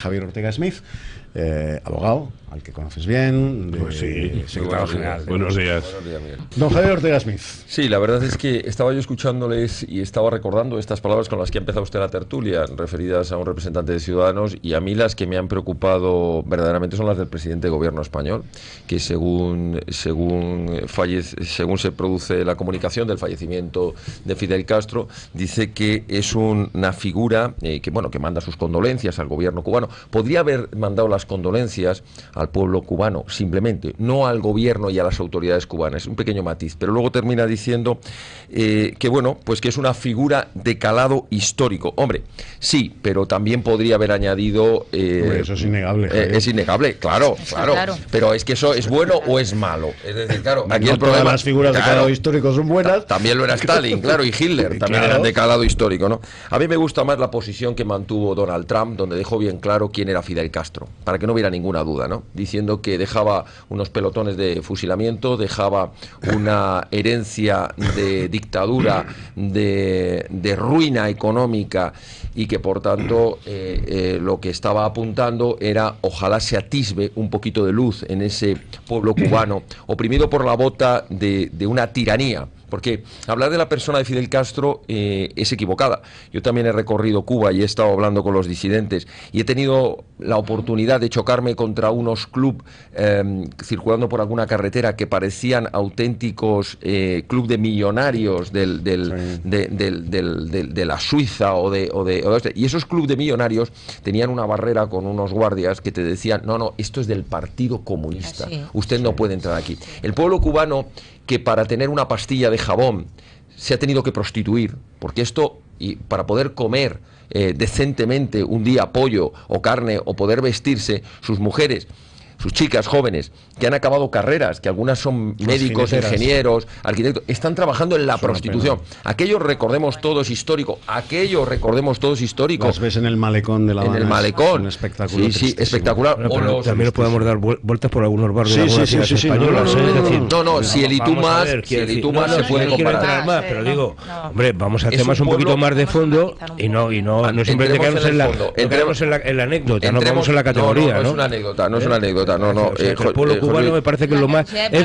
Javier Ortega Smith, abogado, al que conoces bien, secretario general. Buenos días. Don Javier Ortega Smith. Sí, la verdad es que estaba yo escuchándoles y estaba recordando estas palabras con las que ha empezado usted la tertulia, referidas a un representante de Ciudadanos, y a mí las que me han preocupado verdaderamente son las del presidente del gobierno español, que según se produce la comunicación del fallecimiento de Fidel Castro, dice que es una figura que manda sus condolencias al gobierno cubano. Podría haber mandado las condolencias al pueblo cubano, simplemente, no al gobierno y a las autoridades cubanas, un pequeño matiz, pero luego termina diciendo que es una figura de calado histórico. Hombre, sí, pero también podría haber añadido... eso es innegable. Es innegable, claro, pero es que eso es bueno o es malo. Es decir, claro, aquí no el problema... Todas las figuras de calado histórico son buenas. También lo era Stalin, claro, y Hitler, también eran de calado histórico, ¿no? A mí me gusta más la posición que mantuvo Donald Trump, donde dejó bien claro quién era Fidel Castro, para que no hubiera ninguna duda, ¿no? Diciendo que dejaba unos pelotones de fusilamiento, dejaba una herencia de dictadura, de ruina económica, y que por tanto lo que estaba apuntando era ojalá se atisbe un poquito de luz en ese pueblo cubano oprimido por la bota de una tiranía. Porque hablar de la persona de Fidel Castro es equivocada. Yo también he recorrido Cuba y he estado hablando con los disidentes y he tenido la oportunidad de chocarme contra unos clubs circulando por alguna carretera que parecían auténticos club de millonarios de la Suiza y esos clubs de millonarios tenían una barrera con unos guardias que te decían no, esto es del Partido Comunista, usted no puede entrar aquí. El pueblo cubano, que para tener una pastilla de jabón se ha tenido que prostituir, porque y para poder comer decentemente un día pollo o carne o poder vestirse, sus mujeres, sus chicas jóvenes que han acabado carreras, que algunas son médicos, ingenieros, arquitectos, están trabajando en la prostitución. Aquello recordemos todos histórico. Las ves en el malecón de La Habana. En el malecón. Un espectáculo. Sí, espectacular. Bueno, también lo podemos dar vueltas por algunos barrios de algunas ciudades españolas. Si el Itumas se puede comparar. Pero digo, hombre, vamos a temas un poquito más de fondo y no siempre quedarnos en la anécdota, no vamos en la categoría, ¿no? No es una anécdota, no. El pueblo cubano me parece que es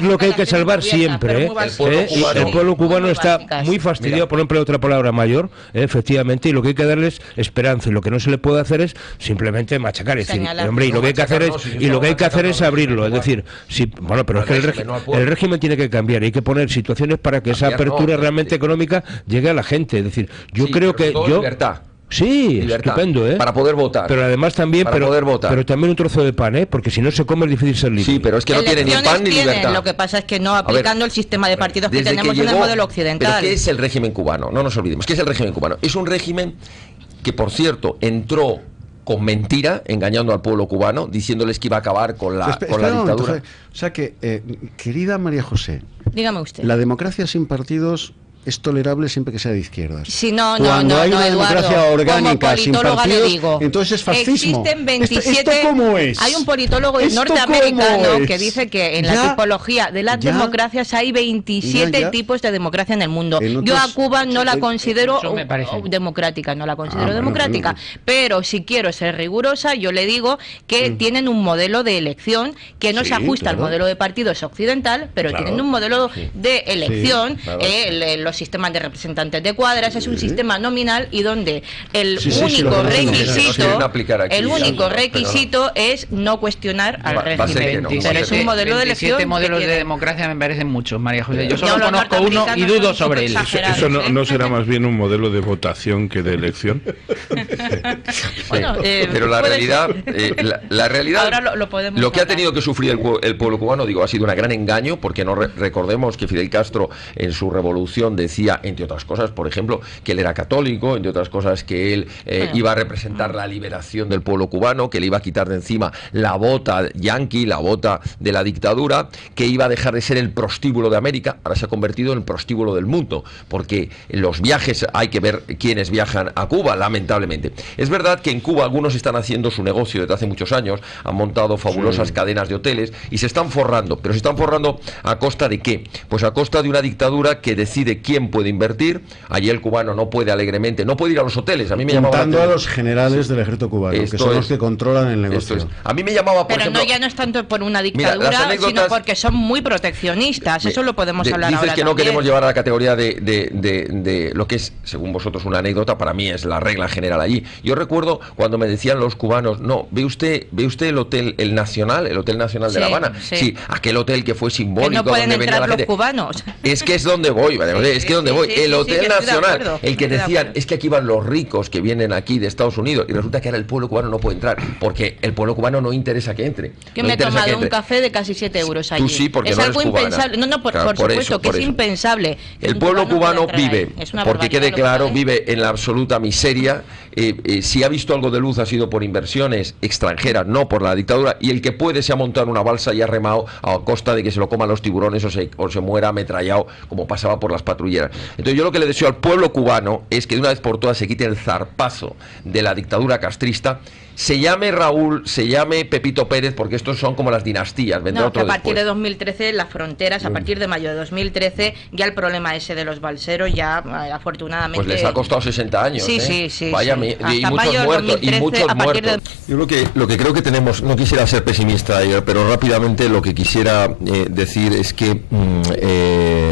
lo que hay que salvar siempre, el pueblo cubano está muy fastidiado, por ejemplo, otra palabra mayor, efectivamente, y lo que hay que darles esperanza, y lo que no se le puede hacer es simplemente machacar, es decir, hombre, y lo que hay que hacer es abrirlo, es decir, pero es que el régimen tiene que cambiar, hay que poner situaciones para que esa apertura realmente económica llegue a la gente, es decir, yo creo que libertad. Sí, estupendo, para poder votar. Pero además también, pero también un trozo de pan, porque si no se come es difícil ser libre. Sí, pero es que no tiene ni pan ni libertad. Lo que pasa es que no aplicando el sistema de partidos que tenemos en el modelo occidental. ¿Pero qué es el régimen cubano? No nos olvidemos, ¿qué es el régimen cubano? Es un régimen que, por cierto, entró con mentira, engañando al pueblo cubano, diciéndoles que iba a acabar con la dictadura. O sea que, querida María José, dígame usted. La democracia sin partidos es tolerable siempre que sea de izquierdas. Sí, Cuando hay una democracia orgánica sin partidos, entonces es fascismo. Existen 27. ¿Esto cómo es? Hay un politólogo norteamericano que dice que en la tipología de las democracias hay 27 tipos de democracia en el mundo. Yo a Cuba no la considero democrática, democrática, pero si quiero ser rigurosa, yo le digo que tienen un modelo de elección que no se ajusta al modelo de partidos occidental, pero tienen un modelo de elección, los sistemas de representantes de cuadras, es un sistema nominal y donde el único requisito es no cuestionar al régimen. Pero es un modelo de elección. 27 modelos de democracia me parecen muchos, María José. Yo solo conozco uno y dudo sobre él. ¿Eso no será más bien un modelo de votación que de elección? Pero la realidad, lo que ha tenido que sufrir el pueblo cubano, ha sido un gran engaño, porque no recordemos que Fidel Castro en su revolución decía, entre otras cosas, por ejemplo, que él era católico, entre otras cosas que él iba a representar la liberación del pueblo cubano, que le iba a quitar de encima la bota yanqui, la bota de la dictadura, que iba a dejar de ser el prostíbulo de América, ahora se ha convertido en el prostíbulo del mundo, porque en los viajes hay que ver quiénes viajan a Cuba, lamentablemente. Es verdad que en Cuba algunos están haciendo su negocio desde hace muchos años, han montado fabulosas cadenas de hoteles y se están forrando, pero se están forrando ¿a costa de qué? Pues a costa de una dictadura que decide quién quién puede invertir. Allí el cubano no puede alegremente, no puede ir a los hoteles. A mí me llamaba a los generales del ejército cubano, que son los que controlan el negocio. A mí me llamaba, por ejemplo, ya no es tanto por una dictadura, sino porque son muy proteccionistas. Eso lo podemos hablar ahora. Dices que no queremos llevar a la categoría de lo que es, según vosotros, una anécdota. Para mí es la regla general allí. Yo recuerdo cuando me decían los cubanos, no, ¿ve usted el hotel, el Nacional de La Habana? Sí, aquel hotel que fue simbólico. Que no pueden donde entrar venía la los gente. Cubanos. Es que es donde voy, ¿vale? Es que donde voy. El Hotel Nacional, el que decían, es que aquí van los ricos que vienen aquí de Estados Unidos, y resulta que ahora el pueblo cubano no puede entrar, porque el pueblo cubano no interesa que entre. Que me he tomado un café de casi 7 euros allí. Tú sí, porque es no algo eres cubana. impensable. No, por supuesto, que es impensable. El pueblo cubano vive, porque quede claro, vive en la absoluta miseria. Si ha visto algo de luz ha sido por inversiones extranjeras, no por la dictadura, y el que puede se ha montado en una balsa y ha remado a costa de que se lo coman los tiburones o se muera ametrallado, como pasaba por las patrulleras. Entonces yo lo que le deseo al pueblo cubano es que de una vez por todas se quite el zarpazo de la dictadura castrista, se llame Raúl, se llame Pepito Pérez, porque estos son como las dinastías. Vendrá otro que a partir después. de 2013 las fronteras, a partir de mayo de 2013, ya el problema ese de los balseros ya afortunadamente... Pues les ha costado 60 años. Sí. Vaya, sí. Y muchos muertos. Y muchos muertos. Yo lo que creo que tenemos, no quisiera ser pesimista, pero rápidamente lo que quisiera decir es que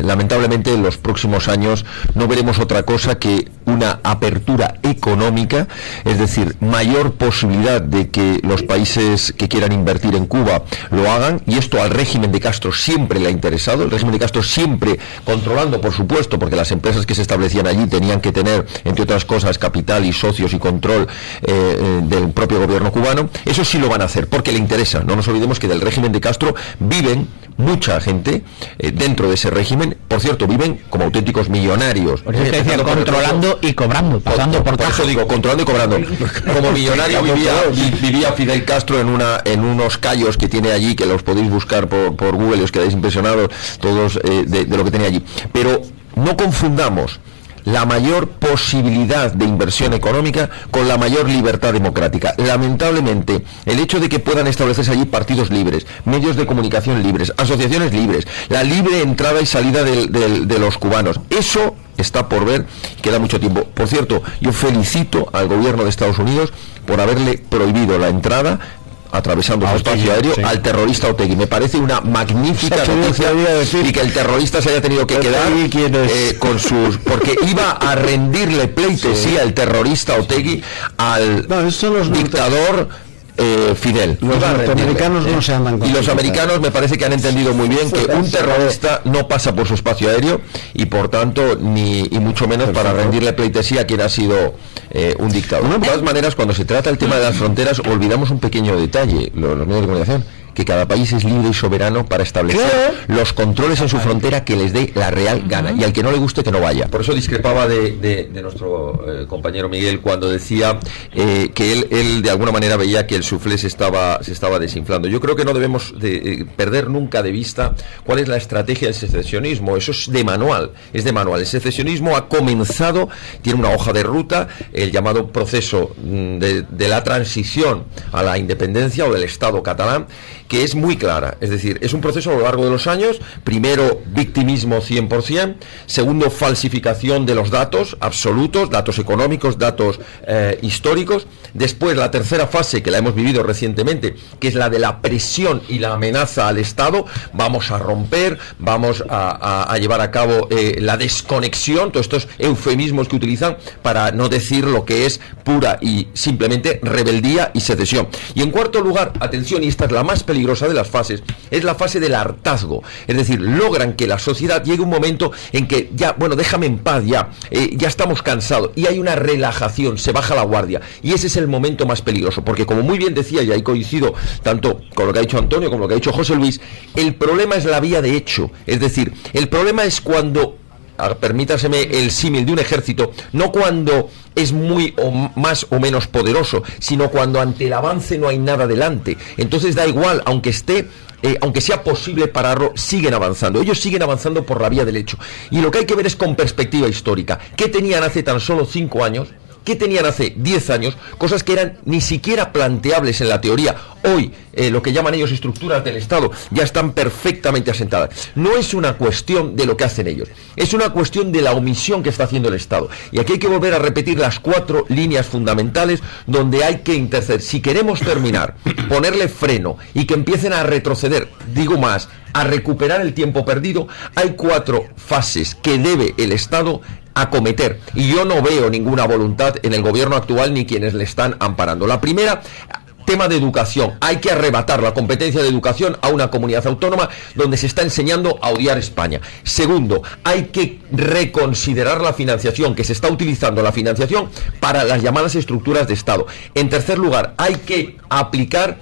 lamentablemente en los próximos años no veremos otra cosa que una apertura económica, es decir, mayor posibilidad de que los países que quieran invertir en Cuba lo hagan, y esto al régimen de Castro siempre le ha interesado, el régimen de Castro siempre controlando, por supuesto, porque las empresas que se establecían allí tenían que tener, entre otras cosas, capital y socios y control del propio gobierno cubano. Eso sí lo van a hacer, porque le interesa. No nos olvidemos que del régimen de Castro viven mucha gente dentro de ese régimen, por cierto, viven como auténticos millonarios. Por eso te decía, controlando y cobrando, pasando por eso digo, controlando y cobrando. Como millonario vivía Fidel Castro en unos callos que tiene allí, que los podéis buscar por Google y os quedáis impresionados todos de lo que tenía allí. Pero no confundamos la mayor posibilidad de inversión económica con la mayor libertad democrática. Lamentablemente, el hecho de que puedan establecerse allí partidos libres, medios de comunicación libres, asociaciones libres, la libre entrada y salida de los cubanos, eso está por ver, queda mucho tiempo. Por cierto, yo felicito al gobierno de Estados Unidos por haberle prohibido la entrada, atravesando su espacio aéreo, al terrorista Otegui. Me parece una magnífica noticia, y que el terrorista se haya tenido que quedar con sus... porque iba a rendirle pleitesía el terrorista Otegui al dictador Fidel. Los norteamericanos no se andan con y los americanos me parece que han entendido muy bien que un terrorista no pasa por su espacio aéreo, y por tanto y mucho menos para rendirle pleitesía a quien ha sido un dictador. De todas maneras, cuando se trata el tema de las fronteras, olvidamos un pequeño detalle, los medios de comunicación, que cada país es libre y soberano para establecer los controles en su frontera que les dé la real gana, y al que no le guste que no vaya. Por eso discrepaba de nuestro compañero Miguel cuando decía que él de alguna manera veía que el suflé se estaba desinflando. Yo creo que no debemos perder nunca de vista cuál es la estrategia del secesionismo. Eso es de manual. El secesionismo ha comenzado, tiene una hoja de ruta, el llamado proceso de la transición a la independencia o del Estado catalán, que es muy clara. Es decir, es un proceso a lo largo de los años. Primero, victimismo 100%. Segundo, falsificación de los datos absolutos, datos económicos, datos históricos. Después, la tercera fase, que la hemos vivido recientemente, que es la de la presión y la amenaza al Estado. Vamos a romper, vamos a llevar a cabo la desconexión, todos estos eufemismos que utilizan para no decir lo que es pura y simplemente rebeldía y secesión. Y en cuarto lugar, atención, y esta es la más peligrosa de las fases, es la fase del hartazgo. Es decir, logran que la sociedad llegue un momento en que ya, bueno, déjame en paz ya estamos cansados, y hay una relajación, se baja la guardia, y ese es el momento más peligroso, porque como muy bien decía, y ahí coincido tanto con lo que ha dicho Antonio como lo que ha dicho José Luis, el problema es la vía de hecho. Es decir, el problema es cuando, permítaseme el símil de un ejército, no cuando es muy o más o menos poderoso, sino cuando ante el avance no hay nada delante. Entonces da igual, aunque sea posible pararlo, siguen avanzando. Ellos siguen avanzando por la vía del hecho. Y lo que hay que ver es con perspectiva histórica. ¿Qué tenían hace tan solo 5 años? ¿Qué tenían hace 10 años? Cosas que eran ni siquiera planteables en la teoría. Hoy, lo que llaman ellos estructuras del Estado, ya están perfectamente asentadas. No es una cuestión de lo que hacen ellos, es una cuestión de la omisión que está haciendo el Estado. Y aquí hay que volver a repetir las 4 líneas fundamentales donde hay que interceder. Si queremos terminar, ponerle freno y que empiecen a retroceder, digo más, a recuperar el tiempo perdido, hay 4 fases que debe el Estado acometer, y yo no veo ninguna voluntad en el gobierno actual ni quienes le están amparando. La primera, tema de educación. Hay que arrebatar la competencia de educación a una comunidad autónoma donde se está enseñando a odiar España. Segundo, hay que reconsiderar la financiación, que se está utilizando la financiación para las llamadas estructuras de Estado. En tercer lugar, hay que aplicar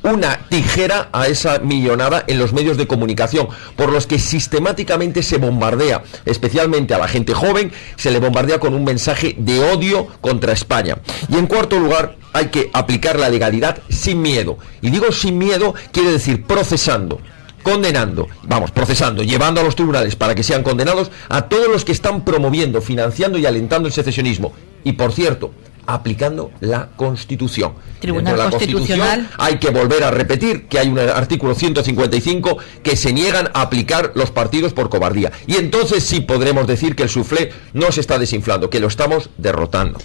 una tijera a esa millonada en los medios de comunicación, por los que sistemáticamente se bombardea, especialmente a la gente joven, se le bombardea con un mensaje de odio contra España. Y en cuarto lugar, hay que aplicar la legalidad sin miedo. Y digo sin miedo, quiere decir procesando, condenando, procesando, llevando a los tribunales para que sean condenados a todos los que están promoviendo, financiando y alentando el secesionismo. Y por cierto, aplicando la Constitución. Tribunal Constitucional. Hay que volver a repetir que hay un artículo 155 que se niegan a aplicar los partidos por cobardía. Y entonces sí podremos decir que el suflé no se está desinflando, que lo estamos derrotando.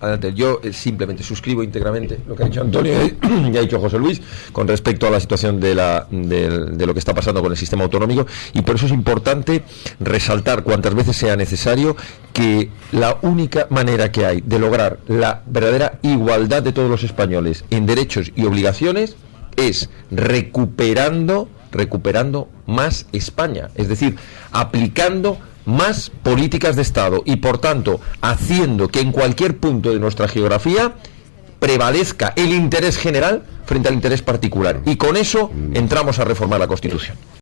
Adelante, yo simplemente suscribo íntegramente lo que ha dicho Antonio y ha dicho José Luis con respecto a la situación de lo que está pasando con el sistema autonómico, y por eso es importante resaltar cuantas veces sea necesario que la única manera que hay de lograr la verdadera igualdad de todos los españoles en derechos y obligaciones es recuperando más España, es decir, aplicando más políticas de Estado y, por tanto, haciendo que en cualquier punto de nuestra geografía prevalezca el interés general frente al interés particular. Y con eso entramos a reformar la Constitución.